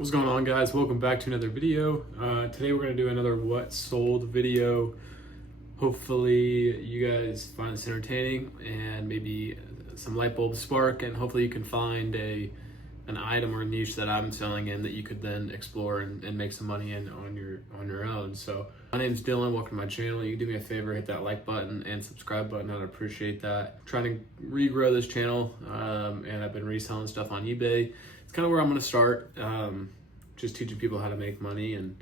What's going on, guys? Welcome back to another video. Today we're going to do another what sold video. Hopefully you guys find this entertaining and maybe some light bulbs spark, and hopefully you can find an item or a niche that I'm selling in that you could then explore and make some money in on your own. So my name's Dylan. Welcome to my channel. You can do me a favor, hit that like button and subscribe button. I'd appreciate that. I'm trying to regrow this channel, and I've been reselling stuff on eBay. It's kind of where I'm going to start, just teaching people how to make money and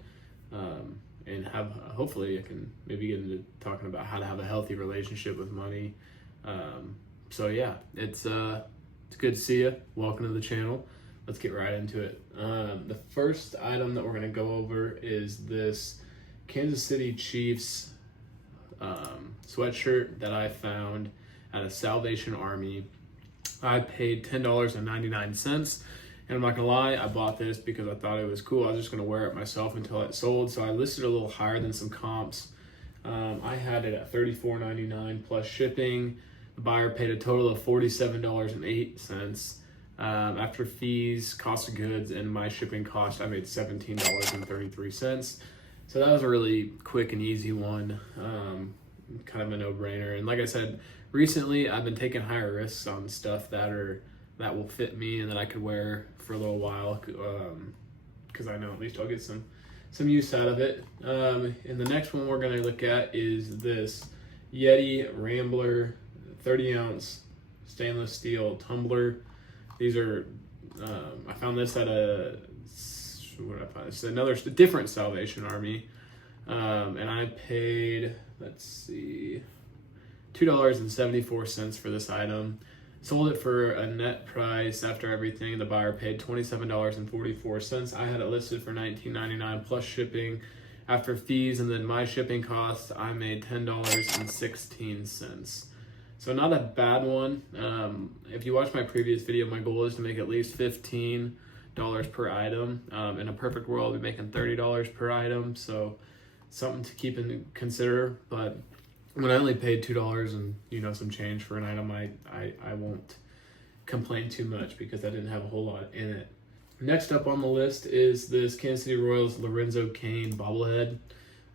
have, hopefully I can maybe get into talking about how to have a healthy relationship with money. So yeah, it's good to see you. Welcome to the channel. Let's get right into it. The first item that we're going to go over is this Kansas City Chiefs sweatshirt that I found at a Salvation Army. I paid $10.99. And I'm not gonna lie, I bought this because I thought it was cool. I was just gonna wear it myself until it sold. So I listed a little higher than some comps. I had it at $34.99 plus shipping. The buyer paid a total of $47.08. After fees, cost of goods, and my shipping cost, I made $17.33. So that was a really quick and easy one. Kind of a no-brainer. And like I said, recently I've been taking higher risks on stuff that will fit me and that I could wear for a little while, because I know at least I'll get some use out of it. And the next one we're going to look at is this Yeti Rambler 30-ounce stainless steel tumbler. These are, I found this at what did I find? It's another different Salvation Army, and I paid, let's see, $2.74 for this item. Sold it for a net price after everything. The buyer paid $27.44. I had it listed for $19.99 plus shipping. After fees and then my shipping costs, I made $10.16. So not a bad one. If you watch my previous video, my goal is to make at least $15 per item. In a perfect world, we're making $30 per item. So something to keep in consider. But when I only paid $2 and some change for an item, I won't complain too much because I didn't have a whole lot in it. Next up on the list is this Kansas City Royals Lorenzo Cain bobblehead.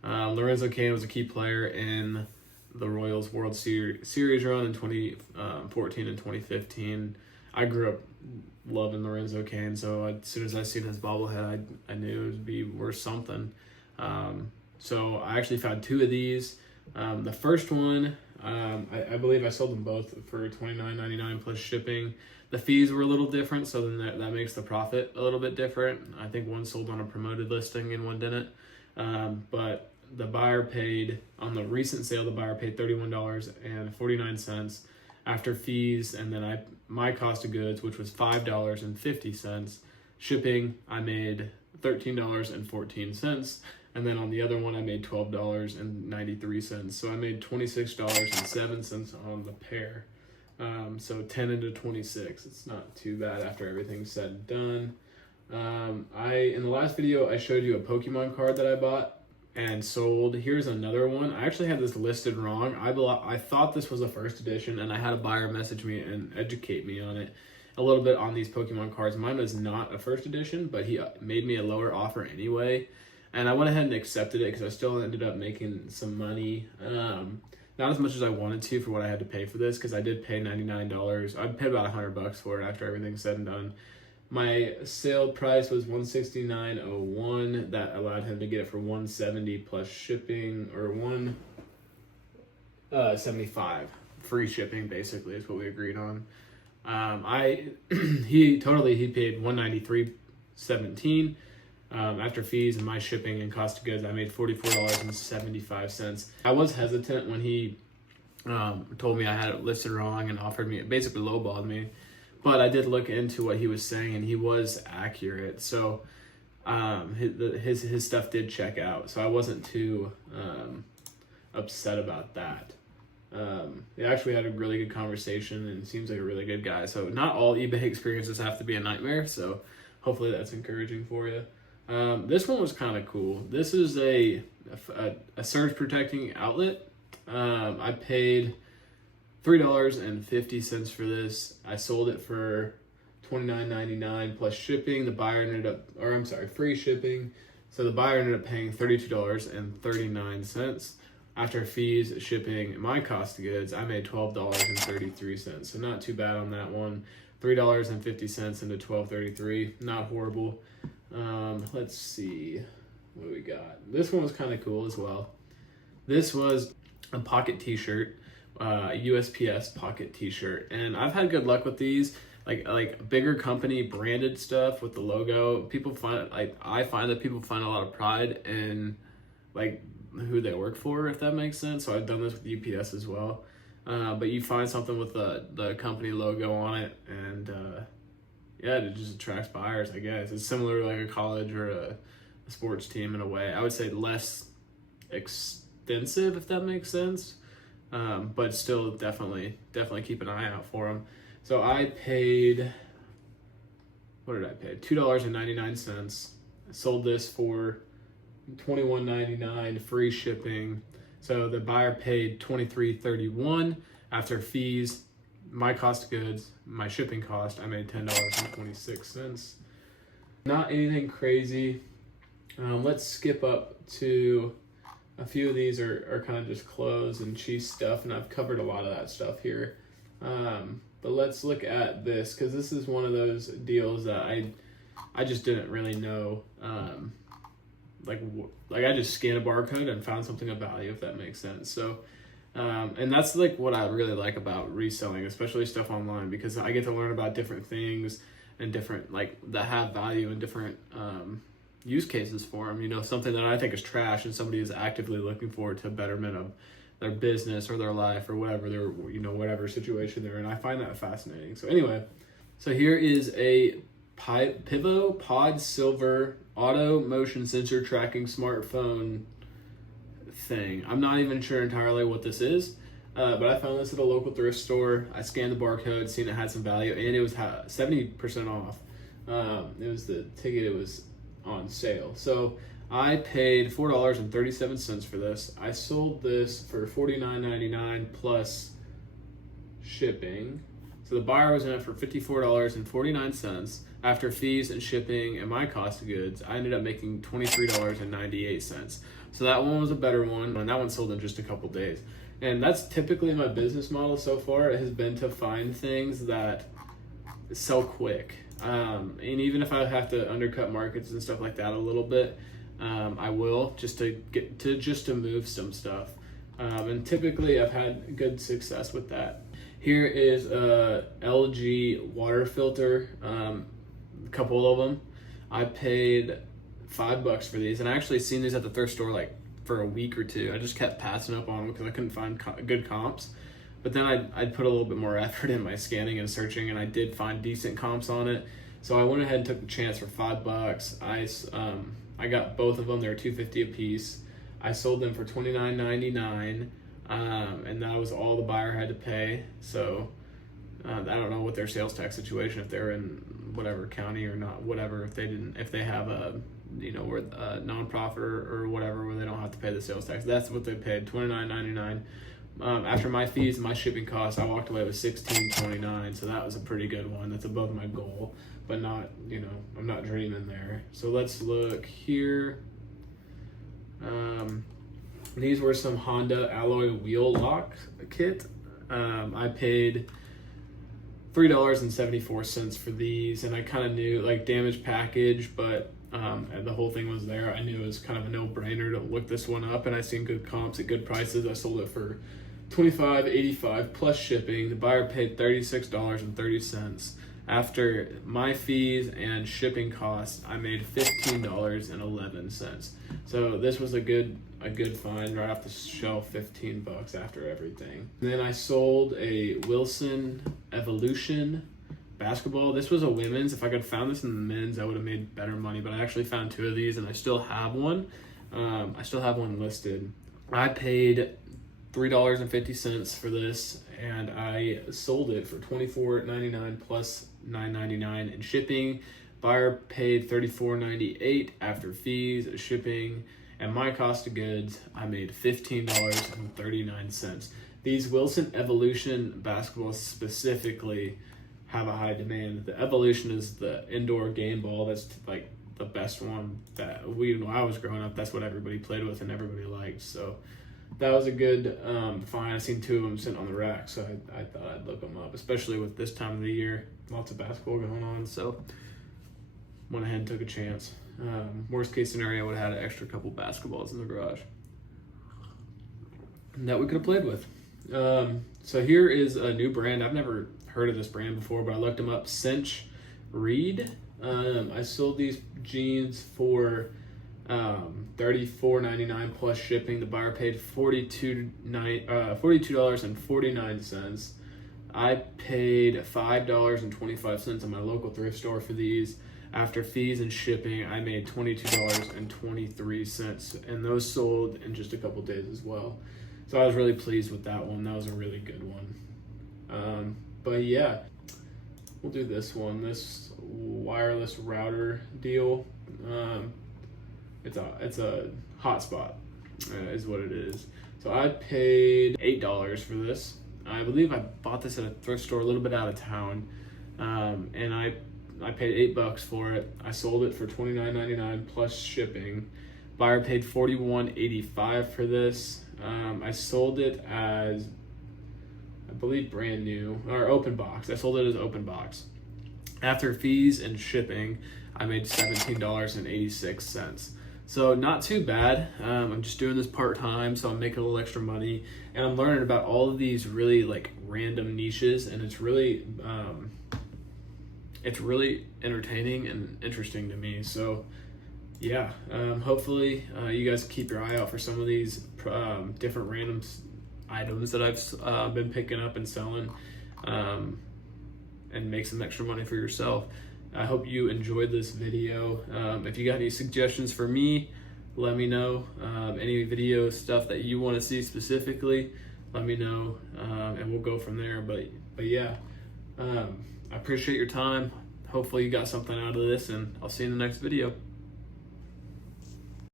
Lorenzo Cain was a key player in the Royals World Series run in 2014 and 2015. I grew up loving Lorenzo Cain, so as soon as I seen his bobblehead, I knew it would be worth something. So I actually found two of these. The first one, I believe I sold them both for $29.99 plus shipping. The fees were a little different, so then that makes the profit a little bit different. I think one sold on a promoted listing and one didn't. But the buyer paid, on the recent sale, the buyer paid $31.49 after fees, and then my cost of goods, which was $5.50. Shipping, I made $13.14. And then on the other one, I made $12.93. So I made $26.07 on the pair. So 10 into 26. It's not too bad after everything's said and done. In the last video, I showed you a Pokemon card that I bought and sold. Here's another one. I actually had this listed wrong. I thought this was a first edition, and I had a buyer message me and educate me on it a little bit on these Pokemon cards. Mine was not a first edition, but he made me a lower offer anyway. And I went ahead and accepted it because I still ended up making some money. Not as much as I wanted to for what I had to pay for this, because I did pay $99. I paid about $100 for it after everything's said and done. My sale price was $169.01. That allowed him to get it for $170 plus shipping, or $175 free shipping. Basically, is what we agreed on. He paid $193.17. After fees and my shipping and cost of goods, I made $44.75. I was hesitant when he told me I had it listed wrong and offered me, basically lowballed me. But I did look into what he was saying, and he was accurate. So his stuff did check out. So I wasn't too upset about that. They actually had a really good conversation, and seems like a really good guy. So not all eBay experiences have to be a nightmare. So hopefully that's encouraging for you. This one was kind of cool. This is a surge protecting outlet. I paid $3.50 for this. I sold it for $29.99 plus shipping. The buyer ended up, free shipping. So the buyer ended up paying $32.39. After fees, shipping, and my cost of goods, I made $12.33. So not too bad on that one. $3.50 into $12.33. Not horrible. Let's see what we got. This one was kind of cool as well. This was a pocket t-shirt, USPS pocket t-shirt, and I've had good luck with these. Like bigger company branded stuff with the logo. People find, like, I find that people find a lot of pride in like who they work for, if that makes sense. So I've done this with UPS as well. But you find something with the company logo on it, and yeah, it just attracts buyers, I guess. It's similar to like a college or a sports team in a way. I would say less extensive, if that makes sense. But still definitely keep an eye out for them. So I paid, what did I pay? $2.99. I sold this for $21.99, free shipping. So the buyer paid $23.31 after fees, my cost of goods, my shipping cost. I made $10.26. Not anything crazy. Let's skip up to a few of these are kind of just clothes and cheese stuff, and I've covered a lot of that stuff here. But let's look at this, because this is one of those deals that I just didn't really know. Like I just scanned a barcode and found something of value, if that makes sense. So, and that's like what I really like about reselling, especially stuff online, because I get to learn about different things and different, like, that have value and different use cases for them. You know, something that I think is trash and somebody is actively looking forward to betterment of their business or their life or whatever they're, you know, whatever situation they're in. I find that fascinating. So anyway, so here is a Pivo Pod Silver auto motion sensor tracking smartphone thing. I'm not even sure entirely what this is, but I found this at a local thrift store. I scanned the barcode, seen it had some value, and it was 70% off. It was the ticket, it was on sale. So I paid $4.37 for this. I sold this for $49.99 plus shipping. So the buyer was in it for $54.49 after fees and shipping and my cost of goods. I ended up making $23.98. So that one was a better one, and that one sold in just a couple days. And that's typically my business model so far. It has been to find things that sell quick. And even if I have to undercut markets and stuff like that a little bit, I will, just to move some stuff. And typically I've had good success with that. Here is a LG water filter, a couple of them. I paid $5 for these, and I actually seen these at the thrift store like for a week or two. I just kept passing up on them because I couldn't find good comps. But then I'd put a little bit more effort in my scanning and searching, and I did find decent comps on it. So I went ahead and took the chance for $5. I got both of them. They were $2.50 a piece. I sold them for $29.99, and that was all the buyer had to pay. So I don't know what their sales tax situation, if they're in whatever county or not, whatever. If they have a, you know, where a nonprofit or whatever, where they don't have to pay the sales tax. That's what they paid, $29.99. After my fees and my shipping costs, I walked away with $16.29. So that was a pretty good one. That's above my goal, but not, you know, I'm not dreaming there. So let's look here. These were some Honda alloy wheel lock kit. I paid $3.74 for these, and I kind of knew, like, damaged package, but the whole thing was there. I knew it was kind of a no-brainer to look this one up, and I seen good comps at good prices. I sold it for $25.85 plus shipping. The buyer paid $36.30. After my fees and shipping costs, I made $15.11. So this was a good find right off the shelf, $15 after everything. And then I sold a Wilson Evolution basketball. This was a women's. If I could have found this in the men's, I would have made better money, but I actually found two of these, and I still have one. I still have one listed. I paid $3.50 for this, and I sold it for $24.99 plus $9.99 in shipping. Buyer paid $34.98 after fees, shipping, and my cost of goods. I made $15.39. These Wilson Evolution basketballs specifically have a high demand. The Evolution is the indoor game ball. That's like the best one that when I was growing up, that's what everybody played with and everybody liked. So that was a good find. I seen 2 of them sitting on the rack, so I thought I'd look them up, especially with this time of the year, lots of basketball going on. So went ahead and took a chance. Worst case scenario, I would have had an extra couple basketballs in the garage that we could have played with. So here is a new brand. I've never heard of this brand before, but I looked them up. Cinch Reed. I sold these jeans for $34.99 plus shipping. The buyer paid $42.49. I paid $5.25 at my local thrift store for these. After fees and shipping, I made $22.23, and those sold in just a couple days as well. So I was really pleased with that one. That was a really good one. But yeah, we'll do this one. This wireless router deal. It's a hotspot, is what it is. So I paid $8 for this. I believe I bought this at a thrift store a little bit out of town, and I paid $8 for it. I sold it for $29.99 plus shipping. Buyer paid $41.85 for this. I sold it as, I believe, brand new or open box. I sold it as open box. After fees and shipping, I made $17.86. So not too bad. I'm just doing this part-time, so I'm making a little extra money, and I'm learning about all of these really like random niches, and it's really entertaining and interesting to me. So yeah, hopefully you guys keep your eye out for some of these different random items that I've been picking up and selling, and make some extra money for yourself. I hope you enjoyed this video. If you got any suggestions for me, let me know. Any video stuff that you want to see specifically, let me know, and we'll go from there. But yeah, I appreciate your time. Hopefully you got something out of this, and I'll see you in the next video.